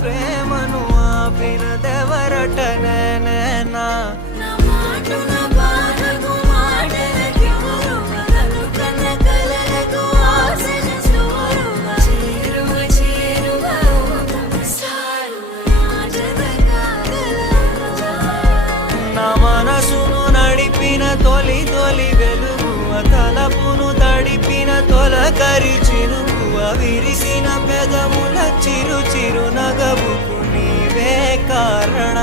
ప్రేమను ఆపినదెవరటనేనా నా మనసును నడిపిన తొలి తొలి వెలుగు తలపును తడిపిన తొలకరి చినుకు విరిసిన పెదముల చిరు చిరు నగవుకు నీవే కారణ